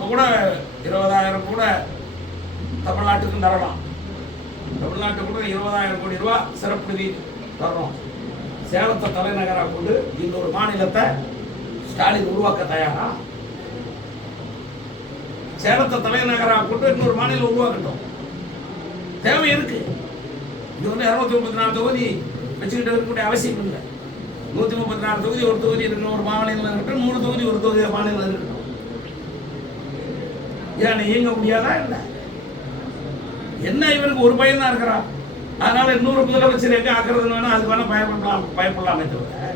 இப்போ கூட இருபதாயிரம் கூட தமிழ்நாட்டுக்கு தரலாம். தமிழ்நாட்டு கூட இருபதாயிரம் கோடி ரூபா சிறப்பு நிதி தரணும். சேலத்தை தலைநகராக கொண்டு இன்னொரு மாநிலத்தை ஸ்டாலின் உருவாக்க தயாரா? சேலத்தை தலைநகராக கொண்டு இன்னொரு மாநிலம் உருவாக்கட்டும். தேவை இருக்கு. இது வந்து இரநூத்தி முப்பத்தி நாலு தொகுதி. வச்சுக்கிட்டு இருக்கக்கூடிய அவசியம் இல்லை. நூற்றி முப்பத்தி நாலு தொகுதி ஒரு தொகுதி இருக்கணும் ஒரு மாநிலம் இருக்கட்டும் மூணு தொகுதி ஒரு தொகுதி மாநிலம் இருக்கட்டும். யானை இயங்க முடியாதா என்ன? என்ன இவருக்கு ஒரு பையன் தான் இருக்கிறான்? அதனால இன்னொரு முதலமைச்சர் எங்கே ஆக்குறது வேணும் அதுக்கு வேணா பயப்படலாம் பயப்படலாமே தவிர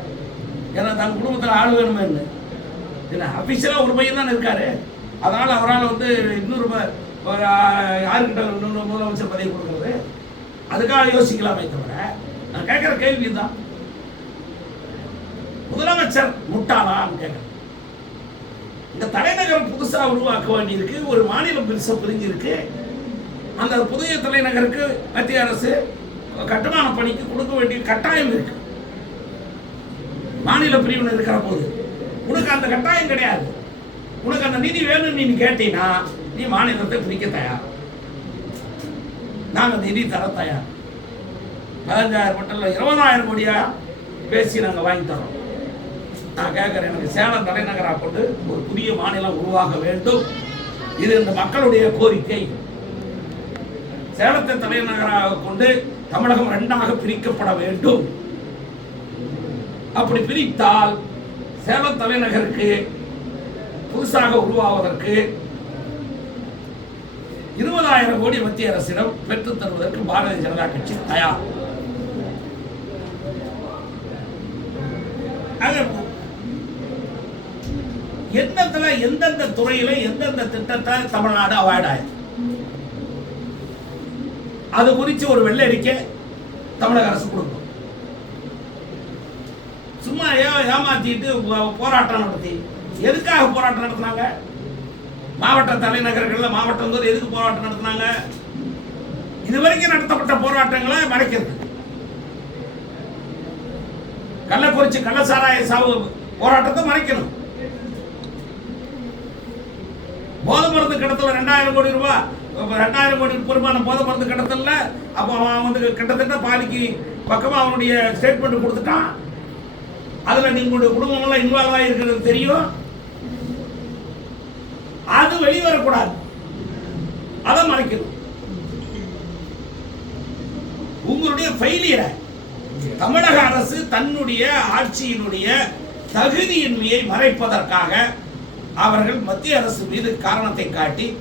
ஏன்னா தன் குடும்பத்தில் ஆள் வேணுமே என்ன? அபிஷியலாக ஒரு பையன் தான் இருக்காரு. அதனால அவரால் வந்து இன்னொரு ஒரு யாருக்கிட்ட இன்னொரு முதலமைச்சர் பதவி கொடுக்குறது? அதுக்காக யோசிக்கலாமே தவிர நான் கேட்குற கேள்வி தான் முதலமைச்சர் முட்டாளான்னு கேட்குறேன். இந்த தலைநகரம் புதுசாக உருவாக்க வேண்டியிருக்கு ஒரு மாநிலம் பெருசாக பிரிஞ்சிருக்கு. அந்த புதிய தலைநகருக்கு மத்திய அரசு கட்டுமான பணிக்கு கொடுக்க வேண்டிய கட்டாயம் இருக்கு. மாநில பிரிவினை இருக்கிற போது. உனக்கு அந்த கட்டாயம் கிடையாது. உனக்கு அந்த நிதி வேணும்னு நீ கேட்டீங்கன்னா நீ மாநிலத்தை பிரிக்க தயார். நாங்கள் நிதி தர தயார். பதினஞ்சாயிரம் மட்டும் இல்லை இருபதாயிரம் கோடியாக பேசி நாங்கள் வாங்கி தரோம் நான் கேட்குறேன் எனக்கு சேலம் தலைநகராக கொண்டு ஒரு புதிய மாநிலம் உருவாக வேண்டும். இது இந்த மக்களுடைய கோரிக்கை. சேலத்தை தலைநகராக கொண்டு தமிழகம் இரண்டாக பிரிக்கப்பட வேண்டும். அப்படி பிரித்தால் சேலம் தலைநகருக்கு புதுசாக உருவாவதற்கு இருபதாயிரம் கோடி மத்திய அரசிடம் பெற்றுத் தருவதற்கு பாரதிய ஜனதா கட்சி தயார். எந்தத்துல எந்தெந்த துறையில எந்தெந்த திட்டத்தை தமிழ்நாடு அவாய்ட் ஆயிருக்கு? அது குறித்து ஒரு வெள்ளை அறிக்கை தமிழக அரசு கொடுக்கும். சும்மா ஏ ஏமாத்திட்டு போ- போராட்டம் நடத்தி. எதுக்காக போராட்டம் நடத்தினாங்க? மாவட்ட தலைநகர்களில் மாவட்டம் தோறும் எதுக்கு போராட்டம் நடத்தினாங்க? இது வரைக்கும் நடத்தப்பட்ட போராட்டங்களை மறைக்கிறது. கள்ளக்குறிச்சி கள்ளசாராய சாவு போராட்டத்தை மறைக்கணும் போதை மருந்து கடத்தல ரெண்டாயிரம் கோடி ரூபாய் ரெண்டாயிரம் கோடி பெருமான போதை மருந்து கடத்தல அப்போ அவன் வந்து கிட்டத்தட்ட பாதிக்கு பக்கமாக அவனுடைய ஸ்டேட்மெண்ட் கொடுத்துட்டான். அதில் நீங்களுடைய குடும்பம் எல்லாம் இன்வால்வ் ஆகிருக்கிறது தெரியும். அது வெளிவரக்கூடாது அதை மறைக்கணும். உங்களுடைய ஃபெயிலியரை தமிழக அரசு தன்னுடைய ஆட்சியினுடைய தகுதியின்மையை மறைப்பதற்காக அவர்கள் மத்திய அரசு மீது காரணத்தை காட்டி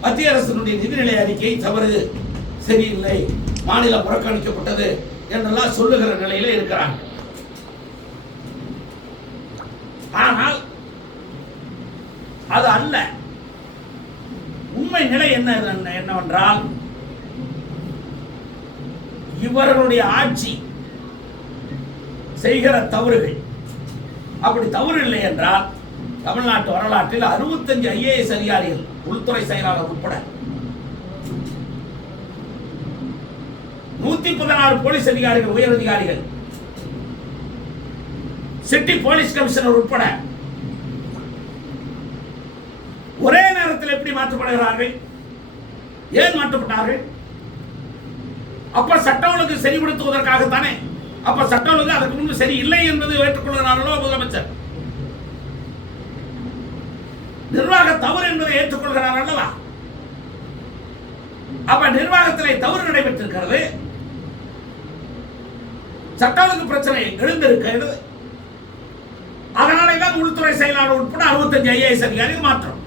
மத்திய அரசினுடைய நிதிநிலை அறிக்கை தவறு சரியில்லை மாநிலம் புறக்கணிக்கப்பட்டது என்றெல்லாம் சொல்லுகிற நிலையில இருக்கிறாங்க ஆனால் அது அல்ல. உண்மை நிலை என்ன என்ன- என்னவென்றால் இவர்களுடைய ஆட்சி செய்கிற தவறுகள் அப்படி தவறு இல்லை என்றால் தமிழ்நாட்டு வரலாற்றில் அறுபத்தஞ்சு ஐஏஎஸ் அதிகாரிகள் உள்துறை செயலாளர் உட்பட நூத்தி பதினாறு போலீஸ் அதிகாரிகள் உயர் அதிகாரிகள் சிட்டி போலீஸ் கமிஷனர் உட்பட ஒரே நேரத்தில் எப்படி மாற்றப்படுகிறார்கள்? ஏன் மாற்றப்பட்டார்கள்? அப்ப சட்ட ஒழுங்கு சரிபடுத்துவதற்காகத்தானே அப்ப சட்டம் ஒழுங்கு அதற்கு முன்பு சரி இல்லை என்பது ஏற்றுக்கொள்கிறார்களோ முதலமைச்சர். நிர்வாக தவறு என்பதை ஏற்றுக்கொள்கிறார் அல்லவா? அப்ப நிர்வாகத்திலே தவறு நடைபெற்றிருக்கிறது. சட்ட ஒழுங்கு பிரச்சனை எழுந்திருக்கிறது. அதனால தான் உள்துறை செயலாளர் உட்பட அறுபத்தஞ்சு ஐஏஎஸ் அதிகாரிகள் மாற்றம்.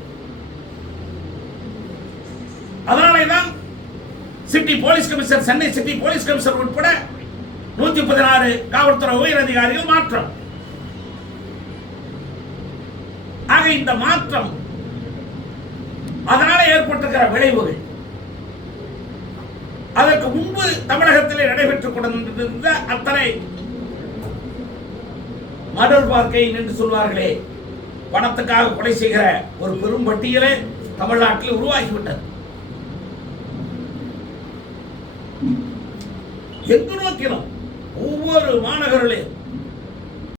அதனாலே தான் city police commissioner Chennai city police commissioner உட்பட நூத்தி பதினாறு காவல்துறை உயர் அதிகாரிகள் மாற்றம். ஆக இந்த மாற்றம் அதனால ஏற்பட்டிருக்கிற விளைவுகள். அதற்கு முன்பு தமிழகத்திலே நடைபெற்றுக் கொண்டிருந்த அத்தனை மடல் பார்க்கை என்று சொல்வார்களே பணத்துக்காக கொலை செய்கிற ஒரு பெரும் பட்டியலே தமிழ்நாட்டில் உருவாகிவிட்டது. எங்கு நோக்கினோம் ஒவ்வொரு மாநகர்களையும்